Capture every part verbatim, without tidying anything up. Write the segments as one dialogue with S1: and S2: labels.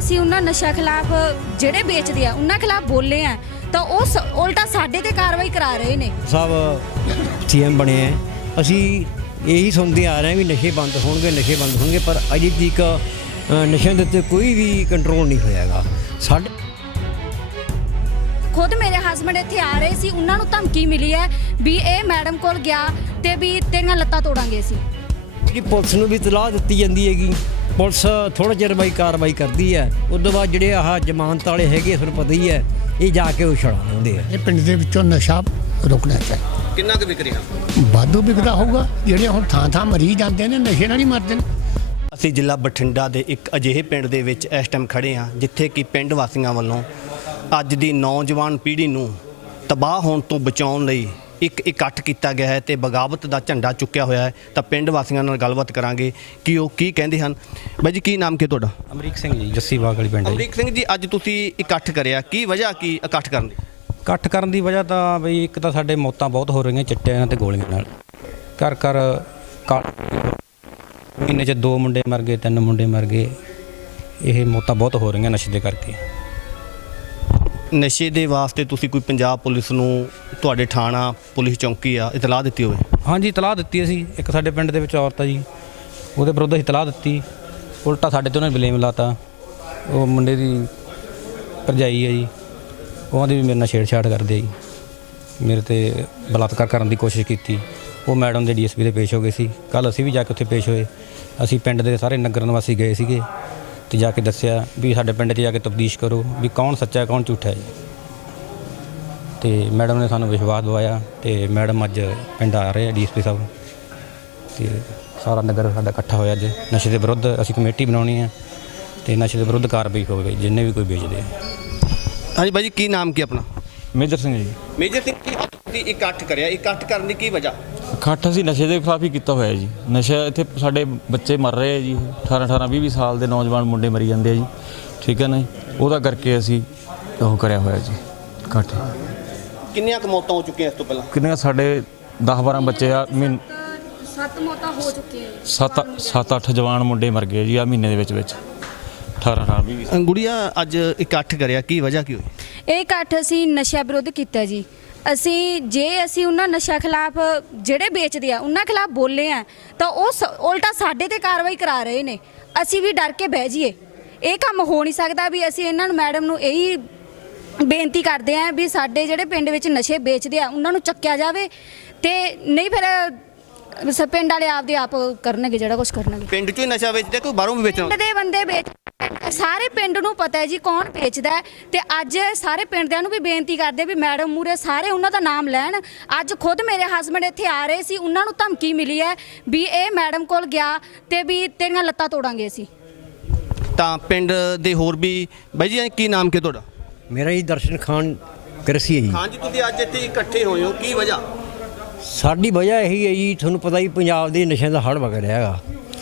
S1: ਅਸੀਂ ਉਹਨਾਂ ਨਸ਼ਾ ਖਿਲਾਫ ਜਿਹੜੇ ਵੇਚਦੇ ਆ ਉਹਨਾਂ ਖਿਲਾਫ ਬੋਲੇ ਆ ਤਾਂ ਉਹ ਉਲਟਾ ਸਾਡੇ ਤੇ ਕਾਰਵਾਈ ਕਰਾ ਰਹੇ ਨੇ।
S2: ਸਾਹਿਬ ਸੀਐਮ ਬਣੇ ਆ, ਅਸੀਂ ਇਹੀ ਸੁਣਦੇ ਆ ਰਹੇ ਹਾਂ ਵੀ ਨਸ਼ੇ ਬੰਦ ਹੋਣਗੇ ਨਸ਼ੇ ਬੰਦ ਹੋਣਗੇ, ਪਰ ਅਜੇ ਤੱਕ ਨਸ਼ਿਆਂ ਦੇ ਉੱਤੇ ਕੋਈ ਵੀ ਕੰਟਰੋਲ ਨਹੀਂ ਹੋਇਆਗਾ। ਸਾਡੇ
S1: ਖੁਦ ਮੇਰੇ ਹਸਬੰਡ ਇੱਥੇ ਆ ਰਹੇ ਸੀ, ਉਹਨਾਂ ਨੂੰ ਧਮਕੀ ਮਿਲੀ ਹੈ ਵੀ ਇਹ ਮੈਡਮ ਕੋਲ ਗਿਆ ਤੇ ਵੀ ਤੇਰੀਆਂ ਲੱਤਾਂ ਤੋੜਾਂਗੇ ਅਸੀਂ।
S2: ਜਿਹੜੀ ਪੁਲਿਸ ਨੂੰ ਵੀ ਇਤਲਾਹ ਦਿੱਤੀ ਜਾਂਦੀ ਹੈਗੀ, ਪੁਲਿਸ ਥੋੜ੍ਹਾ ਚਿਰ ਬਾਈ ਕਾਰਵਾਈ ਕਰਦੀ ਹੈ, ਉਸ ਤੋਂ ਬਾਅਦ ਜਿਹੜੇ ਆਹ ਜ਼ਮਾਨਤ ਵਾਲੇ ਹੈਗੇ ਤੁਹਾਨੂੰ ਪਤਾ ਹੀ ਹੈ, ਇਹ ਜਾ ਕੇ ਉਹ ਛੁਡਾ ਲੈਂਦੇ ਆ।
S3: ਇਹ ਪਿੰਡ ਦੇ ਵਿੱਚੋਂ ਨਸ਼ਾ ਰੁਕਣਾ ਚਾਹੀਦਾ।
S4: ਕਿੰਨਾ ਕੁ ਵਿਕ ਰਿਹਾ?
S3: ਵਾਧੂ ਵਿਕਦਾ ਹੋਊਗਾ। ਜਿਹੜੇ ਹੁਣ ਥਾਂ ਥਾਂ ਮਰੀਜ਼ ਜਾਂਦੇ ਨੇ ਨਸ਼ੇ ਨਾਲ ਹੀ ਮਰਦੇ ਨੇ।
S4: ਅਸੀਂ ਜ਼ਿਲ੍ਹਾ ਬਠਿੰਡਾ ਦੇ ਇੱਕ ਅਜਿਹੇ ਪਿੰਡ ਦੇ ਵਿੱਚ ਇਸ ਟਾਈਮ ਖੜੇ ਹਾਂ ਜਿੱਥੇ ਕਿ ਪਿੰਡ ਵਾਸੀਆਂ ਵੱਲੋਂ ਅੱਜ ਦੀ ਨੌਜਵਾਨ ਪੀੜ੍ਹੀ ਨੂੰ ਤਬਾਹ ਹੋਣ ਤੋਂ ਬਚਾਉਣ ਲਈ ਇੱਕ ਇਕੱਠ ਕੀਤਾ ਗਿਆ ਹੈ ਤੇ ਬਗਾਵਤ ਦਾ ਝੰਡਾ ਚੁੱਕਿਆ ਹੋਇਆ ਹੈ। ਤਾਂ ਪਿੰਡ ਵਾਸੀਆਂ ਨਾਲ ਗੱਲਬਾਤ ਕਰਾਂਗੇ ਕਿ ਉਹ ਕੀ ਕਹਿੰਦੇ ਹਨ। ਬਾਈ ਜੀ, ਕੀ ਨਾਮ ਕੀ ਤੁਹਾਡਾ?
S5: ਅਮਰੀਕ ਸਿੰਘ ਜੀ, ਜੱਸੀ ਬਾਗ ਵਾਲੀ ਪਿੰਡ।
S4: ਅਮਰੀਕ ਸਿੰਘ ਜੀ, ਅੱਜ ਤੁਸੀਂ ਇਕੱਠ ਕਰਿਆ, ਕੀ ਵਜ੍ਹਾ ਕੀ ਇਕੱਠ ਕਰਨ ਦੀ?
S5: ਇਕੱਠ ਕਰਨ ਦੀ ਵਜ੍ਹਾ ਤਾਂ ਬਈ ਇੱਕ ਤਾਂ ਸਾਡੇ ਮੌਤਾਂ ਬਹੁਤ ਹੋ ਰਹੀਆਂ ਚਿੱਟਿਆਂ ਤੇ ਗੋਲੀਆਂ ਨਾਲ। ਘਰ ਘਰ ਮਹੀਨੇ 'ਚ ਦੋ ਮੁੰਡੇ ਮਰ ਗਏ, ਤਿੰਨ ਮੁੰਡੇ ਮਰ ਗਏ। ਇਹ ਮੌਤਾਂ ਬਹੁਤ ਹੋ ਰਹੀਆਂ ਨਸ਼ੇ ਦੇ ਕਰਕੇ।
S4: ਨਸ਼ੇ ਦੇ ਵਾਸਤੇ ਤੁਸੀਂ ਕੋਈ ਪੰਜਾਬ ਪੁਲਿਸ ਨੂੰ, ਤੁਹਾਡੇ ਥਾਣਾ ਪੁਲਿਸ ਚੌਂਕੀ ਆ, ਇਤਲਾਹ ਦਿੱਤੀ ਹੋਵੇ?
S5: ਹਾਂਜੀ, ਇਤਲਾਹ ਦਿੱਤੀ ਅਸੀਂ। ਇੱਕ ਸਾਡੇ ਪਿੰਡ ਦੇ ਵਿੱਚ ਔਰਤ ਆ ਜੀ, ਉਹਦੇ ਵਿਰੁੱਧ ਅਸੀਂ ਇਤਲਾਹ ਦਿੱਤੀ, ਉਲਟਾ ਸਾਡੇ ਤੇ ਉਹਨਾਂ ਨੇ ਬਲੇਮ ਲਾਤਾ। ਉਹ ਮੁੰਡੇ ਦੀ ਭਰਜਾਈ ਹੈ ਜੀ, ਉਹਨਾਂ ਦੀ ਵੀ ਮੇਰੇ ਨਾਲ ਛੇੜਛਾੜ ਕਰਦੇ ਜੀ, ਮੇਰੇ ਤੇ ਬਲਾਤਕਾਰ ਕਰਨ ਦੀ ਕੋਸ਼ਿਸ਼ ਕੀਤੀ। ਉਹ ਮੈਡਮ ਦੇ ਡੀ ਐਸ ਪੀ ਦੇ ਪੇਸ਼ ਹੋ ਗਏ ਸੀ। ਕੱਲ੍ਹ ਅਸੀਂ ਵੀ ਜਾ ਕੇ ਉੱਥੇ ਪੇਸ਼ ਹੋਏ। ਅਸੀਂ ਪਿੰਡ ਦੇ ਸਾਰੇ ਨਗਰ ਨਿਵਾਸੀ ਗਏ ਸੀਗੇ ਤੇ ਜਾ ਕੇ ਦੱਸਿਆ ਵੀ ਸਾਡੇ ਪਿੰਡ 'ਚ ਜਾ ਕੇ ਤਫਤੀਸ਼ ਕਰੋ ਵੀ ਕੌਣ ਸੱਚਾ ਕੌਣ ਝੂਠਾ ਹੈ ਜੀ। ਤੇ ਮੈਡਮ ਨੇ ਸਾਨੂੰ ਵਿਸ਼ਵਾਸ ਦਿਵਾਇਆ ਤੇ ਮੈਡਮ ਅੱਜ ਪਿੰਡ ਆ ਰਹੇ ਆ, ਡੀ ਐਸ ਪੀ ਸਾਹਿਬ, ਤੇ ਸਾਰਾ ਨਗਰ ਸਾਡਾ ਇਕੱਠਾ ਹੋਇਆ। ਅੱਜ ਨਸ਼ੇ ਦੇ ਵਿਰੁੱਧ ਅਸੀਂ ਕਮੇਟੀ ਬਣਾਉਣੀ ਹੈ ਤੇ ਨਸ਼ੇ ਦੇ ਵਿਰੁੱਧ ਕਾਰਵਾਈ ਹੋਵੇ ਜਿੰਨੇ ਵੀ ਕੋਈ ਵੇਚਦੇ ਆ।
S4: ਹਾਂਜੀ ਬਾਈ ਜੀ, ਕੀ ਨਾਮ ਕੀ ਆਪਣਾ?
S6: ਮੇਜਰ ਸਿੰਘ ਜੀ।
S4: ਮੇਜਰ ਸਿੰਘ ਜੀ, ਤੁਸੀਂ ਇਕੱਠ ਕਰਿਆ, ਇਕੱਠ ਕਰਨ ਦੀ ਕੀ ਵਜ੍ਹਾ?
S6: ਇਕੱਠ ਅਸੀਂ ਨਸ਼ੇ ਦੇ ਖਿਲਾਫ ਹੀ ਕੀਤਾ ਹੋਇਆ ਜੀ। ਨਸ਼ਾ ਇੱਥੇ ਸਾਡੇ ਬੱਚੇ ਮਰ ਰਹੇ ਆ ਜੀ, ਅਠਾਰਾਂ ਅਠਾਰਾਂ ਵੀਹ ਵੀਹ ਸਾਲ ਦੇ ਨੌਜਵਾਨ ਮੁੰਡੇ ਮਰੀ ਜਾਂਦੇ ਆ ਜੀ, ਠੀਕ ਹੈ ਨਾ ਜੀ। ਉਹਦਾ ਕਰਕੇ ਅਸੀਂ ਉਹ ਕਰਿਆ ਹੋਇਆ ਜੀ ਇਕੱਠ।
S4: ਕਿੰਨੀਆਂ ਕੁ ਮੌਤਾਂ ਹੋ ਚੁੱਕੀਆਂ ਇਸ ਤੋਂ ਪਹਿਲਾਂ?
S6: ਕਿੰਨੀਆਂ ਸਾਡੇ ਦਸ ਬਾਰਾਂ ਬੱਚੇ ਆ, ਮਹੀਨ
S1: ਸੱਤ ਮੌਤਾਂ ਹੋ ਚੁੱਕੀਆਂ।
S6: ਸੱਤ ਸੱਤ ਅੱਠ ਜਵਾਨ ਮੁੰਡੇ ਮਰ ਗਏ ਜੀ ਆ ਮਹੀਨੇ ਦੇ ਵਿੱਚ ਵਿੱਚ, ਅਠਾਰਾਂ ਅਠਾਰਾਂ ਵੀਹ ਵੀਹ।
S4: ਗੁੜੀਆ, ਅੱਜ ਇਕੱਠ ਕਰਿਆ, ਕੀ ਵਜ੍ਹਾ ਕੀ ਹੋਈ?
S1: ਇਹ ਇਕੱਠ ਅਸੀਂ ਨਸ਼ਾ ਵਿਰੁੱਧ ਕੀਤਾ ਜੀ। ਅਸੀਂ ਜੇ ਅਸੀਂ ਉਹਨਾਂ ਨਸ਼ਾ ਖਿਲਾਫ ਜਿਹੜੇ ਵੇਚਦੇ ਆ ਉਹਨਾਂ ਖਿਲਾਫ ਬੋਲੇ ਆ ਤਾਂ ਉਹ ਉਲਟਾ ਸਾਡੇ ਤੇ ਕਾਰਵਾਈ ਕਰਾ ਰਹੇ ਨੇ। ਅਸੀਂ ਵੀ ਡਰ ਕੇ ਬਹਿ ਜਾਈਏ, ਇਹ ਕੰਮ ਹੋ ਨਹੀਂ ਸਕਦਾ। ਵੀ ਅਸੀਂ ਇਹਨਾਂ ਨੂੰ, ਮੈਡਮ ਨੂੰ ਇਹੀ ਬੇਨਤੀ ਕਰਦੇ ਆਂ ਵੀ ਸਾਡੇ ਜਿਹੜੇ ਪਿੰਡ ਵਿੱਚ ਨਸ਼ੇ ਵੇਚਦੇ ਆ ਉਹਨਾਂ ਨੂੰ ਚੱਕਿਆ ਜਾਵੇ, ਤੇ ਨਹੀਂ ਫਿਰ ਪਿੰਡ ਵਾਲੇ ਆਪਦੇ ਆਪ ਕਰਨਗੇ ਜਿਹੜਾ ਕੁਝ ਕਰਨਗੇ।
S4: ਪਿੰਡ 'ਚੋਂ ਹੀ ਨਸ਼ਾ ਵੇਚਦੇ, ਕੋਈ ਬਾਹਰੋਂ ਵੀ ਵੇਚਣਾ?
S1: ਪਿੰਡ ਦੇ ਬੰਦੇ ਵੇਚ, ਸਾਰੇ ਪਿੰਡ ਨੂੰ ਪਤਾ ਹੈ ਜੀ ਕੌਣ ਵੇਚਦਾ ਹੈ। ਤੇ ਅੱਜ ਸਾਰੇ ਪਿੰਡਿਆਂ ਨੂੰ ਵੀ ਬੇਨਤੀ ਕਰਦੇ ਵੀ ਮੈਡਮ ਮੂਰੇ ਸਾਰੇ ਉਹਨਾਂ ਦਾ ਨਾਮ ਲੈਣ। ਅੱਜ ਖੁਦ ਮੇਰੇ ਹਸਬੰਡ ਇੱਥੇ ਆ ਰਹੇ ਸੀ, ਉਹਨਾਂ ਨੂੰ ਧਮਕੀ ਮਿਲੀ ਹੈ ਵੀ ਇਹ ਮੈਡਮ ਕੋਲ ਗਿਆ ਤੇ ਵੀ ਤੇਰੀਆਂ ਲੱਤਾਂ ਤੋੜਾਂਗੇ ਅਸੀਂ।
S4: ਤਾਂ ਪਿੰਡ ਦੇ ਹੋਰ ਵੀ ਬਾਈ ਜੀ, ਕੀ ਨਾਮ ਕੀ ਤੁਹਾਡਾ?
S2: ਮੇਰਾ ਜੀ ਦਰਸ਼ਨ ਖਾਨ ਕਰਸੀ ਹੈ ਜੀ।
S4: ਹਾਂਜੀ, ਤੁਸੀਂ ਅੱਜ ਇੱਥੇ ਇਕੱਠੇ ਹੋਏ ਹੋ, ਕੀ ਵਜ੍ਹਾ?
S2: ਸਾਡੀ ਵਜ੍ਹਾ ਇਹੀ ਹੈ ਜੀ, ਤੁਹਾਨੂੰ ਪਤਾ ਹੀ ਪੰਜਾਬ ਦੇ ਨਸ਼ਿਆਂ ਦਾ ਹੜ੍ਹ ਵਗ ਰਿਹਾ ਹੈਗਾ।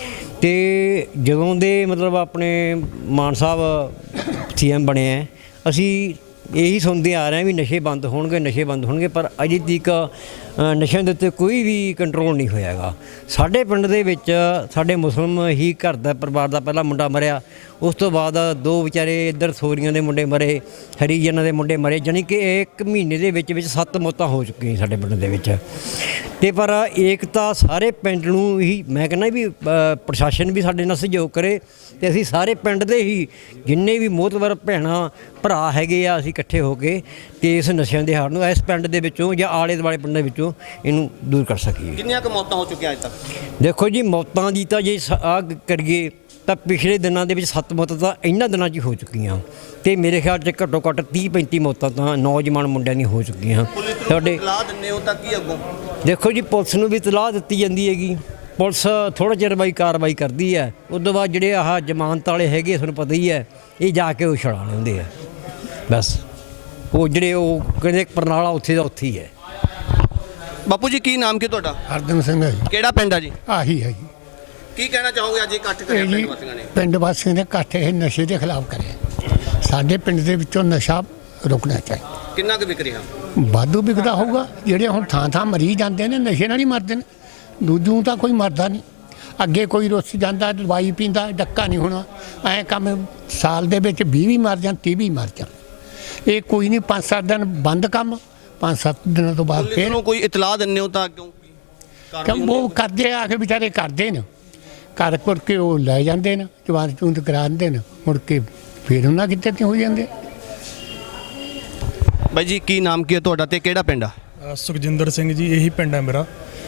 S2: ਤੇ ਜਦੋਂ ਦੇ ਮਤਲਬ ਆਪਣੇ ਮਾਨ ਸਾਹਿਬ ਸੀਐਮ ਬਣੇ ਆ, ਅਸੀਂ ਇਹੀ ਸੁਣਦੇ ਆ ਰਹੇ ਹਾਂ ਵੀ ਨਸ਼ੇ ਬੰਦ ਹੋਣਗੇ ਨਸ਼ੇ ਬੰਦ ਹੋਣਗੇ, ਪਰ ਅਜੇ ਤੱਕ ਨਸ਼ਿਆਂ ਦੇ ਉੱਤੇ ਕੋਈ ਵੀ ਕੰਟਰੋਲ ਨਹੀਂ ਹੋਇਆਗਾ। ਸਾਡੇ ਪਿੰਡ ਦੇ ਵਿੱਚ ਸਾਡੇ ਮੁਸਲਿਮ ਹੀ ਘਰ ਦਾ ਪਰਿਵਾਰ ਦਾ ਪਹਿਲਾ ਮੁੰਡਾ ਮਰਿਆ, ਉਸ ਤੋਂ ਬਾਅਦ ਦੋ ਵਿਚਾਰੇ ਇੱਧਰ ਸੋਰੀਆਂ ਦੇ ਮੁੰਡੇ ਮਰੇ, ਹਰੀਜਨਾਂ ਦੇ ਮੁੰਡੇ ਮਰੇ। ਜਾਣੀ ਕਿ ਇੱਕ ਮਹੀਨੇ ਦੇ ਵਿੱਚ ਵਿੱਚ ਸੱਤ ਮੌਤਾਂ ਹੋ ਚੁੱਕੀਆਂ ਸਾਡੇ ਪਿੰਡ ਦੇ ਵਿੱਚ। ਤੇ ਪਰ ਏਕਤਾ ਸਾਰੇ ਪਿੰਡ ਨੂੰ ਹੀ, ਮੈਂ ਕਹਿੰਦਾ ਵੀ ਪ੍ਰਸ਼ਾਸਨ ਵੀ ਸਾਡੇ ਨਾਲ ਸਹਿਯੋਗ ਕਰੇ ਤੇ ਅਸੀਂ ਸਾਰੇ ਪਿੰਡ ਦੇ ਹੀ ਜਿੰਨੇ ਵੀ ਮੋਹਤਵਰ ਭੈਣਾਂ ਭਰਾ ਹੈਗੇ ਆ, ਅਸੀਂ ਇਕੱਠੇ ਹੋ ਕੇ ਤੇ ਇਸ ਨਸ਼ਿਆਂ ਦੇ ਹਾਰ ਨੂੰ ਇਸ ਪਿੰਡ ਦੇ ਵਿੱਚੋਂ ਜਾਂ ਆਲੇ ਦੁਆਲੇ ਪਿੰਡਾਂ ਵਿੱਚੋਂ ਇਹਨੂੰ ਦੂਰ ਕਰ ਸਕੀਏ।
S4: ਕਿੰਨੀਆਂ ਕੁ ਮੌਤਾਂ ਹੋ ਚੁੱਕੀਆਂ ਅੱਜ ਤੱਕ?
S2: ਦੇਖੋ ਜੀ, ਮੌਤਾਂ ਦੀ ਤਾਂ ਜੇ ਆ ਕਰੀਏ ਤਾਂ ਪਿਛਲੇ ਦਿਨਾਂ ਦੇ ਵਿੱਚ ਸੱਤ ਮੌਤਾਂ ਤਾਂ ਇਹਨਾਂ ਦਿਨਾਂ 'ਚ ਹੀ ਹੋ ਚੁੱਕੀਆਂ, ਤੇ ਮੇਰੇ ਖਿਆਲ 'ਚ ਘੱਟੋ ਘੱਟ ਤੀਹ ਪੈਂਤੀ ਮੌਤਾਂ ਤਾਂ ਨੌਜਵਾਨ ਮੁੰਡਿਆਂ ਦੀਆਂ ਹੋ ਚੁੱਕੀਆਂ। ਤੁਹਾਡੇ
S4: ਇਤਲਾਹ ਦਿੰਦੇ ਹੋ ਤਾਂ ਕੀ ਅੱਗੋਂ?
S2: ਦੇਖੋ ਜੀ, ਪੁਲਿਸ ਨੂੰ ਵੀ ਇਤਲਾਹ ਦਿੱਤੀ ਜਾਂਦੀ ਹੈਗੀ, ਪੁਲਿਸ ਥੋੜ੍ਹਾ ਚਿਰ ਬਾਈ ਕਾਰਵਾਈ ਕਰਦੀ ਹੈ, ਉਸ ਤੋਂ ਬਾਅਦ ਜਿਹੜੇ ਆਹ ਜ਼ਮਾਨਤ ਵਾਲੇ ਹੈਗੇ ਤੁਹਾਨੂੰ ਪਤਾ ਹੀ ਹੈ, ਇਹ ਜਾ ਕੇ ਉਹ ਛੁਡਾ ਲੈਂਦੇ ਆ ਬਸ। ਉਹ ਜਿਹੜੇ ਉਹ ਕਹਿੰਦੇ ਪਰਨਾਲਾ ਉੱਥੇ ਦਾ ਉੱਥੇ ਹੀ ਹੈ।
S4: ਬਾਪੂ ਜੀ, ਕੀ ਨਾਮ ਕੀ ਤੁਹਾਡਾ?
S3: ਹਰਦਮ ਸਿੰਘ ਹੈ ਜੀ।
S4: ਕਿਹੜਾ ਪਿੰਡ ਆ ਜੀ?
S3: ਆਹੀ ਹੈ ਜੀ।
S4: ਕੀ ਕਹਿਣਾ ਚਾਹੋਗੇ ਅੱਜ ਇਕੱਠ ਕਰਿਆ ਪਿੰਡ ਵਾਸੀਆਂ ਨੇ?
S3: ਪਿੰਡ ਵਾਸੀਆਂ ਨੇ ਇਕੱਠ ਇਹ ਨਸ਼ੇ ਦੇ ਖਿਲਾਫ ਕਰਿਆ। ਸਾਡੇ ਪਿੰਡ ਦੇ ਵਿੱਚੋਂ ਨਸ਼ਾ ਰੁਕਣਾ ਚਾਹੀਦਾ।
S4: ਕਿੰਨਾ ਕੁ ਵਿਕ ਰਿਹਾ?
S3: ਵਾਧੂ ਵਿਕਦਾ ਹੋਊਗਾ। ਜਿਹੜੇ ਹੁਣ ਥਾਂ ਥਾਂ ਮਰੀਜ਼ ਜਾਂਦੇ ਨੇ ਨਸ਼ੇ ਨਾਲ ਹੀ ਮਰਦੇ ਨੇ, ਦੂਜੂ ਤਾਂ ਕੋਈ ਮਰਦਾ ਨਹੀਂ। ਅੱਗੇ ਕੋਈ ਰੁੱਸ ਜਾਂਦਾ ਦਵਾਈ ਪੀਂਦਾ, ਡੱਕਾ ਨਹੀਂ ਹੋਣਾ। ਐਂ ਕੰਮ ਸਾਲ ਦੇ ਵਿੱਚ ਵੀਹ ਵੀ ਮਰ ਜਾਣ, ਤੀਹ ਵੀ ਮਰ ਜਾਣ। ਇਹ ਕੋਈ ਨਹੀਂ, ਪੰਜ ਸੱਤ ਦਿਨ ਬੰਦ ਕੰਮ, ਪੰਜ ਸੱਤ ਦਿਨਾਂ ਤੋਂ ਬਾਅਦ
S4: ਪੁਲਿਸ
S3: ਫਿਰ
S4: ਨੂੰ ਕੋਈ ਇਤਲਾਹ ਦਿੰਦੇ ਹੋ ਤਾਂ ਕਿਉਂ
S3: ਕੰਮ ਉਹ ਕਰਦੇ ਆ ਕੇ ਵਿਚਾਰੇ ਕਰਦੇ ਨੇ, ਕਰ ਕਰ ਕੇ ਉਹ ਲੈ ਜਾਂਦੇ ਨੇ, ਜਵਾਨ ਚੂੰਦ ਕਰਾ ਦਿੰਦੇ ਨੇ, ਮੁੜ ਕੇ ਫਿਰ ਉਹਨਾਂ ਕਿਤੇ ਤੇ ਹੋ ਜਾਂਦੇ।
S4: ਬਾਈ ਜੀ ਕੀ ਨਾਮ ਕੀ ਹੈ ਤੁਹਾਡਾ ਤੇ ਕਿਹੜਾ ਪਿੰਡ ਆ?
S7: ਅ, ਸੁਖਜਿੰਦਰ ਸਿੰਘ ਜੀ, ਇਹੀ ਪਿੰਡ ਹੈ ਮੇਰਾ।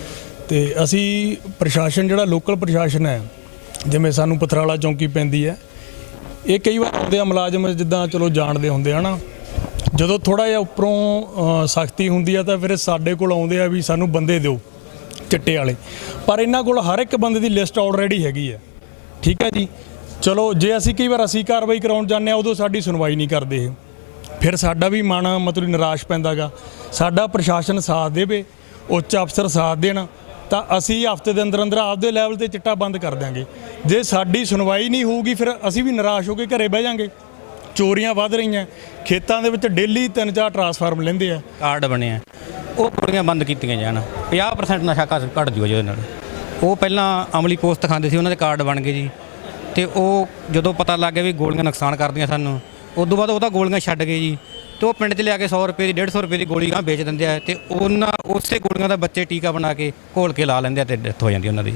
S7: ਤੇ ਅਸੀਂ ਪ੍ਰਸ਼ਾਸਨ ਜਿਹੜਾ ਲੋਕਲ ਪ੍ਰਸ਼ਾਸਨ ਹੈ, ਜਿਵੇਂ ਸਾਨੂੰ ਪਥਰਾਲਾ ਚੌਂਕੀ ਪੈਂਦੀ ਹੈ, ਇਹ ਕਈ ਵਾਰ ਆਉਂਦੇ ਆ ਮੁਲਾਜ਼ਮ, ਜਿੱਦਾਂ ਚਲੋ ਜਾਣਦੇ ਹੁੰਦੇ ਆ ਨਾ, ਜਦੋਂ ਥੋੜਾ ਜਿਹਾ ਉੱਪਰੋਂ ਸਖਤੀ ਹੁੰਦੀ ਆ ਤਾਂ ਫਿਰ ਸਾਡੇ ਕੋਲ ਆਉਂਦੇ ਆ ਵੀ ਸਾਨੂੰ ਬੰਦੇ ਦਿਓ ਚਿੱਟੇ ਵਾਲੇ। ਪਰ ਇਹਨਾਂ ਕੋਲ ਹਰ ਇੱਕ ਬੰਦੇ ਦੀ ਲਿਸਟ ਆਲਰੇਡੀ ਹੈਗੀ ਹੈ, ਠੀਕ ਹੈ ਜੀ। ਚਲੋ ਜੇ ਅਸੀਂ ਕਈ ਵਾਰ ਅਸੀਂ ਕਾਰਵਾਈ ਕਰਾਉਣ ਜਾਂਦੇ ਆ, ਉਦੋਂ ਸਾਡੀ ਸੁਣਵਾਈ ਨਹੀਂ ਕਰਦੇ ਇਹ, ਫਿਰ ਸਾਡਾ ਵੀ ਮਨ ਮਤਲਬ ਨਿਰਾਸ਼ ਪੈਂਦਾ ਗਾ। ਸਾਡਾ ਪ੍ਰਸ਼ਾਸਨ ਸਾਥ ਦੇਵੇ, ਉੱਚ ਅਫਸਰ ਸਾਥ ਦੇਣ, ਤਾਂ ਅਸੀਂ ਹਫ਼ਤੇ ਦੇ ਅੰਦਰ ਅੰਦਰ ਆਪਦੇ ਲੈਵਲ ਤੇ ਚਿੱਟਾ ਬੰਦ ਕਰ ਦਿਆਂਗੇ। ਜੇ ਸਾਡੀ ਸੁਣਵਾਈ ਨਹੀਂ ਹੋਊਗੀ, ਫਿਰ ਅਸੀਂ ਵੀ ਨਿਰਾਸ਼ ਹੋ ਕੇ ਘਰੇ ਬਹਿ ਜਾਾਂਗੇ। ਚੋਰੀਆਂ ਵੱਧ ਰਹੀਆਂ, ਖੇਤਾਂ ਦੇ ਵਿੱਚ ਡੇਲੀ ਤਿੰਨ ਚਾਰ ਟਰਾਂਸਫਾਰਮ ਲੈਂਦੇ ਆ।
S5: ਕਾਰਡ ਬਣੇ ਆ, ਉਹ ਗੋਲੀਆਂ ਬੰਦ ਕੀਤੀਆਂ ਜਾਣ। ਪੰਜਾਹ ਪਰਸੈਂਟ ਨਸ਼ਾ ਘੱਟ ਘੱਟ ਜੂਗਾ ਜਿਹਦੇ ਨਾਲ। ਉਹ ਪਹਿਲਾਂ ਅਮਲੀ ਪੋਸਟ ਖਾਂਦੇ ਸੀ, ਉਹਨਾਂ ਦੇ ਕਾਰਡ ਬਣ ਗਏ ਜੀ। ਤੇ ਉਹ ਜਦੋਂ ਪਤਾ ਲੱਗ ਗਿਆ ਵੀ ਗੋਲੀਆਂ ਨੁਕਸਾਨ ਕਰਦੀਆਂ ਸਾਨੂੰ, ਉਦੋਂ ਬਾਅਦ ਉਹ ਤਾਂ ਗੋਲੀਆਂ ਛੱਡ ਗਏ ਜੀ। ਤੇ ਉਹ ਪਿੰਡ 'ਚ ਲਿਆ ਕੇ ਸੌ ਰੁਪਏ ਦੀ ਡੇਢ ਸੌ ਰੁਪਏ ਦੀ ਗੋਲੀ ਗਾਂ ਵੇਚ ਦਿੰਦੇ ਆ, ਤੇ ਉਹਨਾਂ ਉਸੇ ਗੋਲੀਆਂ ਦਾ ਬੱਚੇ ਟੀਕਾ ਬਣਾ ਕੇ ਘੋਲ ਕੇ ਲਾ ਲੈਂਦੇ ਆ ਤੇ ਡੈਥ ਹੋ ਜਾਂਦੀ ਉਹਨਾਂ ਦੀ।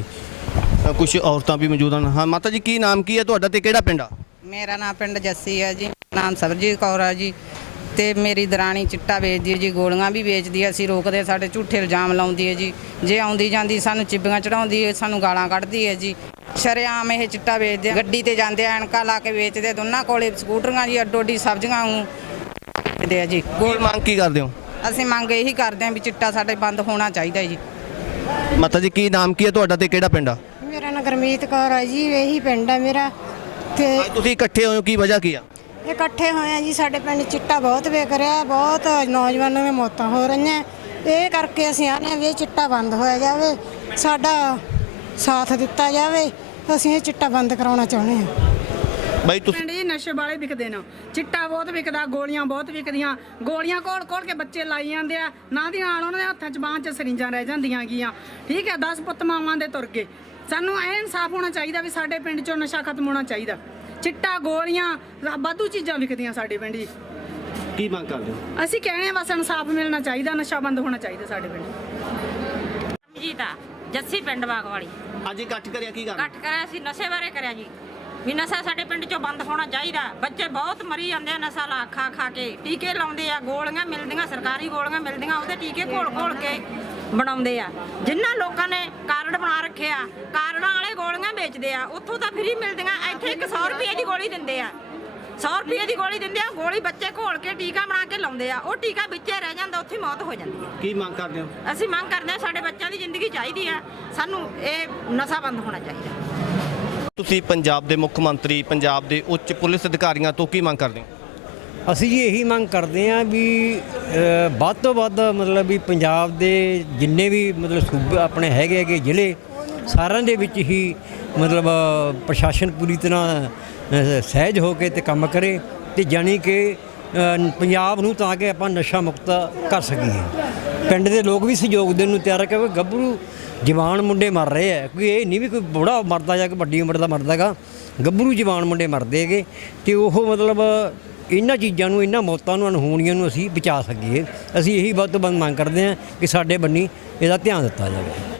S4: ਕੁਝ ਔਰਤਾਂ ਵੀ ਮੌਜੂਦ ਹਨ। ਹਾਂ ਮਾਤਾ ਜੀ ਕੀ ਨਾਮ ਕੀ ਹੈ ਤੁਹਾਡਾ ਤੇ ਕਿਹੜਾ ਪਿੰਡ ਆ?
S8: ਮੇਰਾ ਨਾਮ ਪਿੰਡ ਜੱਸੀ ਹੈ ਜੀ, ਨਾਮ ਸਰਬਜੀਤ ਕੌਰ ਹੈ ਜੀ। ਤੇ ਮੇਰੀ ਦਰਾਣੀ ਚਿੱਟਾ ਵੇਚਦੀ ਹੈ ਜੀ, ਗੋਲੀਆਂ ਵੀ ਵੇਚਦੀ ਹੈ। ਅਸੀਂ ਰੋਕਦੇ, ਸਾਡੇ ਝੂਠੇ ਇਲਜ਼ਾਮ ਲਾਉਂਦੀ ਹੈ ਜੀ। ਜੇ ਆਉਂਦੀ ਜਾਂਦੀ ਸਾਨੂੰ ਚਿੱਬੀਆਂ ਚੜਾਉਂਦੀ ਹੈ, ਸਾਨੂੰ ਗਾਲਾਂ ਕੱਢਦੀ ਹੈ ਜੀ। ਸ਼ਰੇਆਮ ਇਹ ਚਿੱਟਾ ਵੇਚਦੇ ਆ, ਗੱਡੀ ਤੇ ਜਾਂਦੇ ਆ, ਐਨਕਾਂ ਲਾ ਕੇ ਵੇਚਦੇ। ਦੋਨਾਂ ਕੋਲੇ ਸਕੂਟਰੀਆਂ ਜੀ, ਅੱਡੋ ਅੱਡੀ ਸਬਜ਼ੀਆਂ ਨੂੰ ਵੇਚਦੇ ਆ ਜੀ।
S4: ਕੀ ਮੰਗ ਕੀ ਕਰਦੇ ਹੋ?
S8: ਅਸੀਂ ਮੰਗ ਇਹੀ ਕਰਦੇ ਹਾਂ ਵੀ ਚਿੱਟਾ ਸਾਡੇ ਬੰਦ ਹੋਣਾ ਚਾਹੀਦਾ ਜੀ।
S4: ਮਾਤਾ ਜੀ ਕੀ ਨਾਮ ਕੀ ਹੈ ਤੁਹਾਡਾ ਤੇ ਕਿਹੜਾ ਪਿੰਡ ਆ?
S9: ਮੇਰਾ ਨਾਮ ਗੁਰਮੀਤ ਕੌਰ ਹੈ ਜੀ, ਇਹੀ ਪਿੰਡ ਹੈ ਮੇਰਾ। ਤੇ
S4: ਅੱਜ ਤੁਸੀਂ ਇਕੱਠੇ ਹੋਏ ਹੋ, ਕੀ ਵਜ੍ਹਾ ਕੀ ਆ?
S9: ਇਕੱਠੇ ਹੋਏ ਆ ਜੀ, ਸਾਡੇ ਪਿੰਡ ਚਿੱਟਾ ਬਹੁਤ ਵਿਕ ਰਿਹਾ, ਬਹੁਤ ਨੌਜਵਾਨਾਂ ਦੀਆਂ ਮੌਤਾਂ ਹੋ ਰਹੀਆਂ। ਇਹ ਕਰਕੇ ਅਸੀਂ ਆਨੇ ਵੀ ਇਹ ਚਿੱਟਾ ਬੰਦ ਹੋਇਆ ਜਾਵੇ, ਸਾਡਾ ਸਾਥ ਦਿੱਤਾ ਜਾਵੇ। ਅਸੀਂ ਇਹ ਚਿੱਟਾ ਬੰਦ ਕਰਾਉਣਾ ਚਾਹੁੰਦੇ ਹਾਂ।
S4: ਬਾਈ ਤੁਸੀਂ
S10: ਪਿੰਡ ਜੀ ਨਸ਼ੇ ਵਾਲੇ ਵਿਕਦੇ ਨੇ, ਚਿੱਟਾ ਬਹੁਤ ਵਿਕਦਾ, ਗੋਲੀਆਂ ਬਹੁਤ ਵਿਕਦੀਆਂ। ਗੋਲੀਆਂ ਕੋਲ ਕੋਲ ਕੇ ਬੱਚੇ ਲਾਈ ਜਾਂਦੇ ਆ, ਨਾ ਦੀ ਨਾਲ ਉਹਨਾਂ ਦੇ ਹੱਥਾਂ 'ਚ ਬਾਹਾਂ 'ਚ ਸਰਿੰਜਾਂ ਰਹਿ ਜਾਂਦੀਆਂ ਗੀਆਂ, ਠੀਕ ਹੈ। ਦਸ ਪੁੱਤ ਮਾਵਾਂ ਦੇ ਤੁਰ ਗਏ। ਸਾਨੂੰ ਐ ਇਨਸਾਫ ਹੋਣਾ ਚਾਹੀਦਾ ਵੀ ਸਾਡੇ ਪਿੰਡ 'ਚੋਂ ਨਸ਼ਾ ਖਤਮ ਹੋਣਾ ਚਾਹੀਦਾ। ਚਿੱਟਾ, ਗੋਲੀਆਂ, ਵਾਧੂ ਚੀਜ਼ਾਂ ਵਿਕਦੀਆਂ ਸਾਡੇ ਪਿੰਡ ਜੀ।
S4: ਕੀ ਮੰਗ ਕਰਦੇ ਹੋ?
S10: ਅਸੀਂ ਕਹਿੰਦੇ ਬਸ ਇਨਸਾਫ ਮਿਲਣਾ ਚਾਹੀਦਾ, ਨਸ਼ਾ ਬੰਦ ਹੋਣਾ ਚਾਹੀਦਾ ਸਾਡੇ ਪਿੰਡ।
S11: ਜੀ ਤਾਂ ਜੱਸੀ ਪਿੰਡ ਬਾਗ ਵਾਲੀ
S4: ਅੱਜ ਇਕੱਠ ਕਰਿਆ ਕੀ ਗੱਲ?
S11: ਇਕੱਠ ਕਰਿਆ ਸੀ ਨਸ਼ੇ ਬਾਰੇ ਕਰਿਆ ਜੀ, ਵੀ ਨਸ਼ਾ ਸਾਡੇ ਪਿੰਡ 'ਚੋਂ ਬੰਦ ਹੋਣਾ ਚਾਹੀਦਾ। ਬੱਚੇ ਬਹੁਤ ਮਰੀ ਜਾਂਦੇ ਆ ਨਸ਼ਾ ਲਾ ਖਾ ਖਾ ਕੇ, ਟੀਕੇ ਲਾਉਂਦੇ ਆ, ਗੋਲੀਆਂ ਮਿਲਦੀਆਂ, ਸਰਕਾਰੀ ਗੋਲੀਆਂ ਮਿਲਦੀਆਂ, ਉਹਦੇ ਟੀਕੇ ਘੋਲ ਘੋਲ ਕੇ ਬਣਾਉਂਦੇ ਆ। ਜਿਨ੍ਹਾਂ ਲੋਕਾਂ ਨੇ ਕਾਰਡ ਬਣਾ ਰੱਖੇ ਆ, ਕਾਰਡਾਂ ਵਾਲੇ ਗੋਲੀਆਂ ਵੇਚਦੇ ਆ, ਉੱਥੋਂ ਤਾਂ ਫਰੀ ਮਿਲਦੀਆਂ। ਇੱਥੇ ਇੱਕ ਸੌ ਰੁਪਏ ਦੀ ਗੋਲੀ ਦਿੰਦੇ ਆ, ਸੌ ਰੁਪਏ ਦੀ ਗੋਲੀ ਦਿੰਦੇ ਆ। ਗੋਲੀ ਬੱਚੇ ਘੋਲ ਕੇ ਟੀਕਾ ਬਣਾ ਕੇ ਲਾਉਂਦੇ ਆ, ਉਹ ਟੀਕਾ ਵਿੱਚੇ ਰਹਿ ਜਾਂਦਾ, ਉੱਥੇ ਮੌਤ ਹੋ ਜਾਂਦੀ ਹੈ।
S4: ਕੀ ਮੰਗ ਕਰਦੇ ਹੋ?
S11: ਅਸੀਂ ਮੰਗ ਕਰਦੇ ਹਾਂ ਸਾਡੇ ਬੱਚਿਆਂ ਦੀ ਜ਼ਿੰਦਗੀ ਚਾਹੀਦੀ ਆ, ਸਾਨੂੰ ਇਹ ਨਸ਼ਾ ਬੰਦ ਹੋਣਾ ਚਾਹੀਦਾ।
S4: ਤੁਸੀਂ ਪੰਜਾਬ ਦੇ ਮੁੱਖ ਮੰਤਰੀ, ਪੰਜਾਬ ਦੇ ਉੱਚ ਪੁਲਿਸ ਅਧਿਕਾਰੀਆਂ ਤੋਂ ਕੀ ਮੰਗ ਕਰਦੇ ਹੋ?
S2: ਅਸੀਂ ਜੀ ਇਹੀ ਮੰਗ ਕਰਦੇ ਹਾਂ ਵੀ ਅ, ਵੱਧ ਤੋਂ ਵੱਧ ਮਤਲਬ ਵੀ ਪੰਜਾਬ ਦੇ ਜਿੰਨੇ ਵੀ ਮਤਲਬ ਸੂਬੇ ਆਪਣੇ ਹੈਗੇ ਹੈਗੇ ਜ਼ਿਲ੍ਹੇ, ਸਾਰਿਆਂ ਦੇ ਵਿੱਚ ਹੀ ਮਤਲਬ ਪ੍ਰਸ਼ਾਸਨ ਪੂਰੀ ਤਰ੍ਹਾਂ ਅ, ਸਹਿਜ ਹੋ ਕੇ ਤੇ ਕੰਮ ਕਰੇ, ਤੇ ਜਾਣੀ ਕਿ ਅ, ਪੰਜਾਬ ਨੂੰ ਤਾਂ ਕਿ ਆਪਾਂ ਨਸ਼ਾ ਮੁਕਤ ਕਰ ਸਕੀਏ। ਪਿੰਡ ਦੇ ਲੋਕ ਵੀ ਸਹਿਯੋਗ ਦੇਣ ਨੂੰ ਤਿਆਰ ਹੈ, ਕਿਉਂਕਿ ਗੱਭਰੂ ਜਵਾਨ ਮੁੰਡੇ ਮਰ ਰਹੇ ਆ। ਕੋਈ ਇਹ ਨਹੀਂ ਵੀ ਕੋਈ ਬੁੜਾ ਮਰਦਾ ਜਾਂ ਕੋਈ ਵੱਡੀ ਉਮਰ ਦਾ ਮਰਦਾ ਗਾ, ਗੱਭਰੂ ਜਵਾਨ ਮੁੰਡੇ ਮਰਦੇ ਹੈਗੇ। ਤੇ ਉਹ ਮਤਲਬ ਇਹਨਾਂ ਚੀਜ਼ਾਂ ਨੂੰ, ਇਹਨਾਂ ਮੌਤਾਂ ਨੂੰ, ਅਣਹੋਣੀਆਂ ਨੂੰ ਅਸੀਂ ਬਚਾ ਸਕੀਏ। ਅਸੀਂ ਇਹੀ ਵੱਧ ਤੋਂ ਵੱਧ ਮੰਗ ਕਰਦੇ ਹਾਂ ਕਿ ਸਾਡੇ ਬੰਨੀ ਇਹਦਾ ਧਿਆਨ ਦਿੱਤਾ ਜਾਵੇ।